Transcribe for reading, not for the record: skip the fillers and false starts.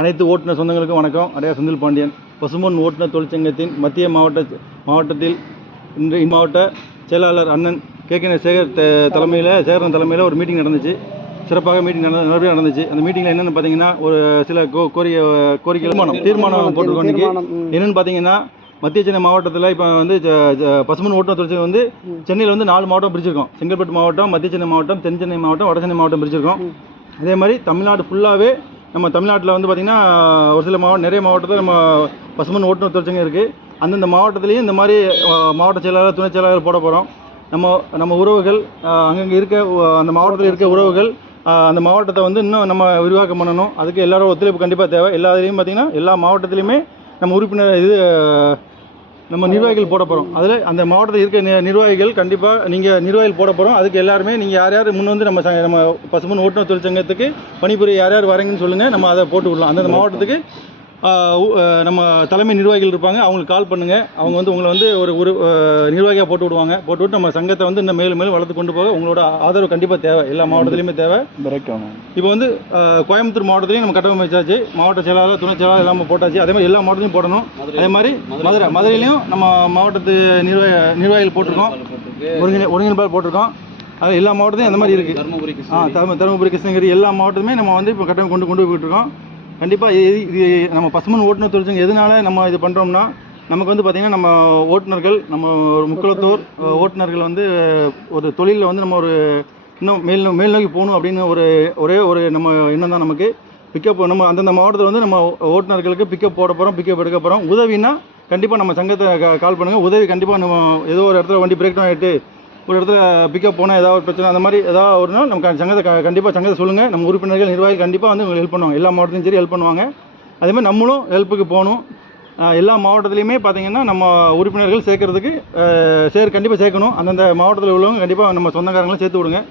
அனைத்து ஓட்டுநர் சொந்தங்களுக்கும் வணக்கம். அடையார் செந்தில் பாண்டியன், பசும்பொன் ஓட்டுநர் தொழிற்சங்கத்தின் மத்திய மாவட்டத்தில் இன்று மாவட்ட செயலாளர் அண்ணன் KK சேகரன் தலைமையில் ஒரு மீட்டிங் நடந்துச்சு. சிறப்பாக மீட்டிங் நல்லபடியாக நடந்துச்சு. அந்த மீட்டிங்கில் என்னென்னு பார்த்தீங்கன்னா, ஒரு சில கோரிக்கை தீர்மானம் போட்டிருக்கோம். இன்றைக்கி என்னென்னு பார்த்தீங்கன்னா, மத்திய சென்னை மாவட்டத்தில் இப்போ வந்து பசும்பொன் ஓட்டுநர் தொழிற்சங்கம் வந்து சென்னையில் வந்து 4 மாவட்டம் பிரிச்சிருக்கோம். செங்கல்பட்டு மாவட்டம், மத்திய சென்னை மாவட்டம், தென் சென்னை மாவட்டம், வட சென்னை மாவட்டம் பிரிச்சிருக்கோம். அதே மாதிரி தமிழ்நாடு ஃபுல்லாகவே நம்ம தமிழ்நாட்டில் வந்து பார்த்திங்கன்னா ஒரு சில நிறைய மாவட்டத்தில் நம்ம பசும்பொன் ஓட்டுநர் தொழிற்சங்கம் இருக்குது. அந்தந்த மாவட்டத்துலேயும் இந்த மாதிரி மாவட்ட செயலாளர், துணை செயலாளர் போட போகிறோம். நம்ம உறவுகள் அங்கங்கே இருக்க அந்த மாவட்டத்தில் இருக்க உறவுகள் அந்த மாவட்டத்தை வந்து இன்னும் நம்ம விரிவாக்கம் பண்ணணும். அதுக்கு எல்லாரோட ஒத்துழைப்பு கண்டிப்பாக தேவை. எல்லாத்துலேயும் பார்த்திங்கன்னா எல்லா மாவட்டத்துலேயுமே நம்ம உறுப்பினர் நம்ம நிர்வாகிகள் போட போகிறோம். அதில் அந்த மாவட்டத்தில் இருக்க நிர்வாகிகள் கண்டிப்பாக நீங்கள் நிர்வாகிகள் போட போகிறோம். அதுக்கு எல்லாருமே நீங்கள் யார் முன் வந்து நம்ம பசும்பொன் ஓட்டுநர் தொழிற்சங்கத்துக்கு பணிபுரிய யார் வரீங்கன்னு சொல்லுங்கள். நம்ம அதை போட்டு விடலாம். அந்தந்த மாவட்டத்துக்கு நம்ம தலைமை நிர்வாகிகள் இருப்பாங்க. அவங்களுக்கு கால் பண்ணுங்கள். அவங்க வந்து உங்களை வந்து ஒரு நிர்வாகியாக போட்டு விடுவாங்க. போட்டு விட்டு நம்ம சங்கத்தை வந்து இன்னும் மேலும் வளர்த்து கொண்டு போக உங்களோட ஆதரவு கண்டிப்பாக தேவை. எல்லா மாவட்டத்துலையுமே தேவை. இப்போ வந்து கோயம்புத்தூர் மாவட்டத்துலையும் நம்ம கட்டமைச்சாச்சு. மாவட்ட செயலாளர், துணை செயலாளர் எல்லாமே போட்டாச்சு. அதே மாதிரி எல்லா மாவட்டத்தையும் போடணும். அதே மாதிரி மதுரையிலையும் நம்ம மாவட்டத்து நிர்வாகிகள் போட்டிருக்கோம். ஒருங்கிணைப்பாளர் போட்டிருக்கோம். அது எல்லா மாவட்டத்தையும் அந்த மாதிரி இருக்குது. தருமபுரி, கிருஷ்ணகிரி எல்லா மாவட்டத்துமே நம்ம வந்து இப்போ கட்டமை கொண்டு போய்கிட்டு இருக்கோம். கண்டிப்பாக இது நம்ம பசும்பொன் ஓட்டுநர் தொழிற்சங்கம் எதனால நம்ம இது பண்ணுறோம்னா, நமக்கு வந்து பார்த்திங்கன்னா நம்ம ஓட்டுநர்கள், நம்ம ஒரு முக்குளத்தோர் ஓட்டுநர்கள் வந்து ஒரு தொழிலில் வந்து நம்ம ஒரு இன்னும் மேல் நோக்கி போகணும் அப்படின்னு ஒரே ஒரு நம்ம எண்ணம் தான் நமக்கு. பிக்கப் நம்ம அந்தந்த மாவட்டத்தில் வந்து நம்ம ஓட்டுநர்களுக்கு பிக்கப் போட போகிறோம், பிக்கப் எடுக்க போகிறோம். உதவினா கண்டிப்பாக நம்ம சங்கத்தை கால் பண்ணுங்கள். உதவி கண்டிப்பாக நம்ம ஏதோ ஒரு இடத்துல வண்டி பிரேக் டவுன் ஆகிட்டு ஒரு இடத்துல பிக்கப் போனால் ஏதாவது ஒரு பிரச்சனை அந்த மாதிரி ஏதாவது ஒரு நாள் நம்ம சங்கத்தை சொல்லுங்கள். நம்ம உறுப்பினர்கள், நிர்வாகிகள் கண்டிப்பாக வந்து உங்களுக்கு ஹெல்ப் பண்ணுவாங்க. எல்லா மாவட்டத்தையும் சரி ஹெல்ப் பண்ணுவாங்க. அதேமாதிரி நம்மளும் ஹெல்ப்புக்கு போகணும். எல்லா மாவட்டத்துலையுமே பார்த்திங்கன்னா நம்ம உறுப்பினர்கள் சேர்க்கறதுக்கு கண்டிப்பாக சேர்க்கணும். அந்தந்த மாவட்டத்தில் உள்ளவங்க கண்டிப்பாக நம்ம சொந்தக்காரங்களும் சேர்த்து விடுங்க.